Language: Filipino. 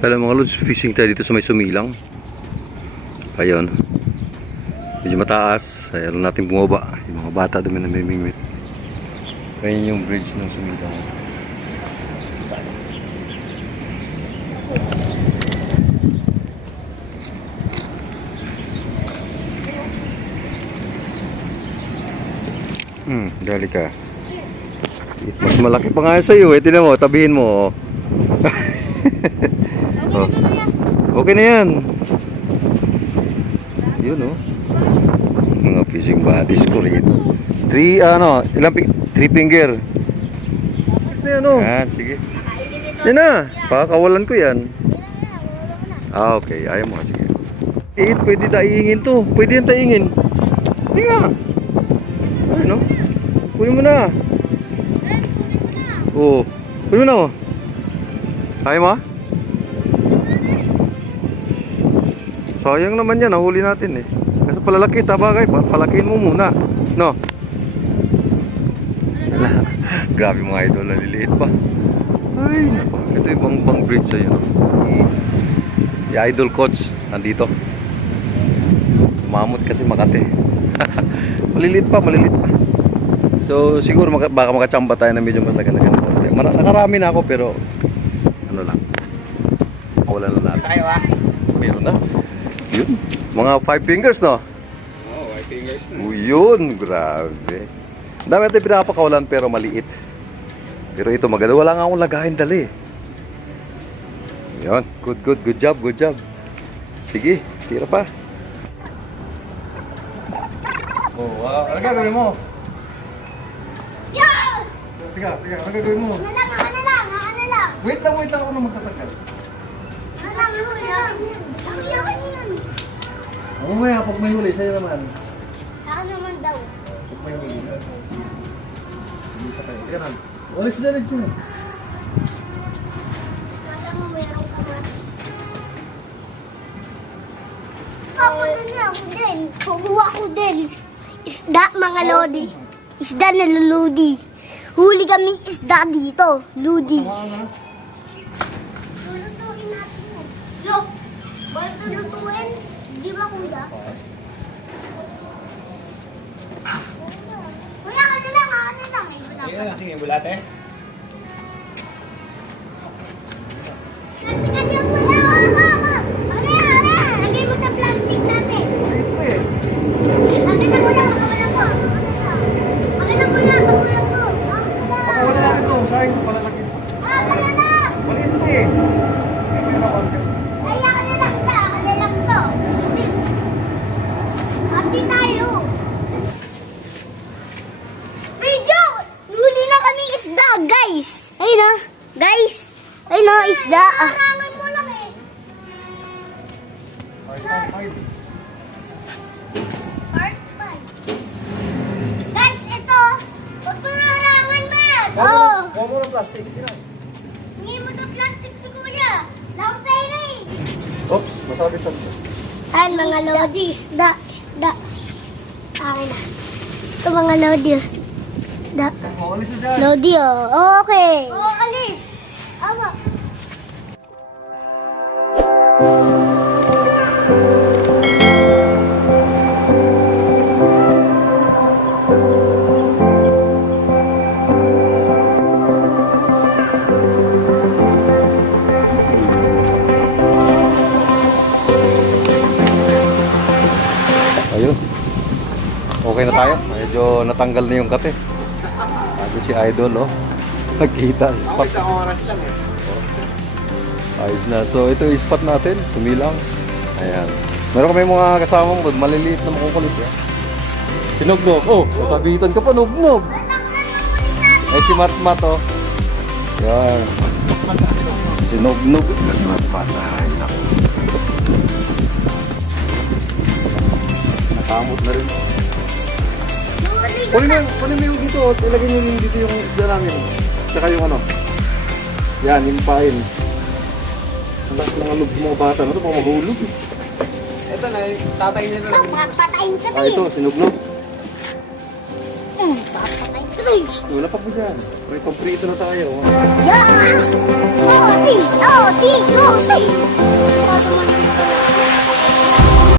Alam mga lods, fishing tayo dito sa may sumilang. Ayun. Medyo mataas. Ayun natin bumaba. Yung mga bata dumi na may mingwit. Ayun yung bridge ng sumilang. Hmm, dali ka. Mas malaki pa nga sa'yo eh. Tinan mo, tabihin mo. oh. Oh. Okay na yan. Yun oh. Mga fishing buddies ko rin. Three, ano, ilang pi- three finger. Tapos na yan oh. Yan, sige. Yan na. Pakakawalan ko yan. Ah, okay. Ayaw mo. Sige. Eh, pwede taingin to. Pwede yan taingin. Hindi nga. Ano? Kunin mo na. Oo. Kunin mo na oh. Ayaw mo? Sayang naman yan, nahuli natin eh. Kasi palalaki, tabagay, pa- palakihin mo muna. No? Grabe mga idol, naliliit pa. Ay, nako. Ito yung bang, bang bridge sa'yo. Si idol coach, nandito. Mamot kasi Makati. maliliit pa, maliliit pa. So, siguro maka, baka makachamba tayo na medyo matagal na ganito. Nakarami na ako pero ano lang. Wala na natin. Ah. Meron na. Yun. Mga five fingers, no? Oo, white fingers na. Oh, yun. Grabe. Ang Dami natin pinapakawalan pero maliit. Pero ito maganda. Wala nga akong lagahin dali. Yun. Good, good. Good job, good job. Sige, tira pa. Oh, wow. Ano gagawin mo? Yeah! Tiga, tiga. Ano gagawin mo? Ano lang, ano lang, ano lang. Wait lang, wait lang. Ako na magtatagal. Ano lang, ano lang. Mamaya, pag may huli, sa'yo naman. Saka naman daw. Pag may huli. Hindi sa kayo. Tiga lang. Ako na na, ako din. Kukuha ko din. Isda, mga lodi. Isda na luludi. Huli kaming isda dito. Ludi. Lulutuin natin. Look, ba't lulutuin? Di ba kuya? Kuya, ano lang, ano lang. eh, Sige pa. na, sige, bulate. Plastikan yung muna, ah, ah, ah. Ano yan, ano yan? Lagay mo sa plastic natin. Pakita ko lang, pakawalan ko. Pakita ko lang, pakawalan ko. Ah, Wala natin to. Sayang ito palalaki. Ah, dala na. Maliit pa eh. May pera ka. Kaya ka na lang ta, ka na lang to. Hindi. Happy tayo. Video! Huli na kami isda, guys. Ayun na, guys. Ayun na, isda. Ah. mo lang eh. Five, five, five. Part 5. Guys, ito. Huwag mo na harangan, mo Oo. na- Huwag mo ng plastic. Na. Hindi mo to plastic si kuya. Lang pera eh. Oops, masabi sa Ayan, mga lodi. Isda, isda. Akin na. Ito mga lodi. Isda. Na. Lodi, oh. Okay. Oo, oh, alis. Okay na tayo. Medyo natanggal na yung kate. Ito si Idol, oh. Nagkita. Ako Spot. isang oras lang eh. Ayos na. So, ito yung spot natin. Sumilang. Ayan. Meron kami mga kasamang. Maliliit na makukulit. Eh. Sinugnog. Oh, sabitan ka pa. Nugnog. Ay, si Mat Mat, oh. Yan. Sinugnog. Si Mat Mat. Ay, naku. Nakamot na rin. Kunin mo, kunin mo yung dito. oh. Ilagay nyo yung dito yung isda namin. Tsaka yung ano. Yan, yung pain. Ang lakas ng alog ng mga bata na ito, mga mahulog. eh. Ito na, tatay niya na Ito, papatayin ka Ah, ito, sinugnog. Hmm, papatayin ka. Wala pa po dyan. May pamprito na tayo. Yeah! Oh, please. Oh, Hey, go! Hey!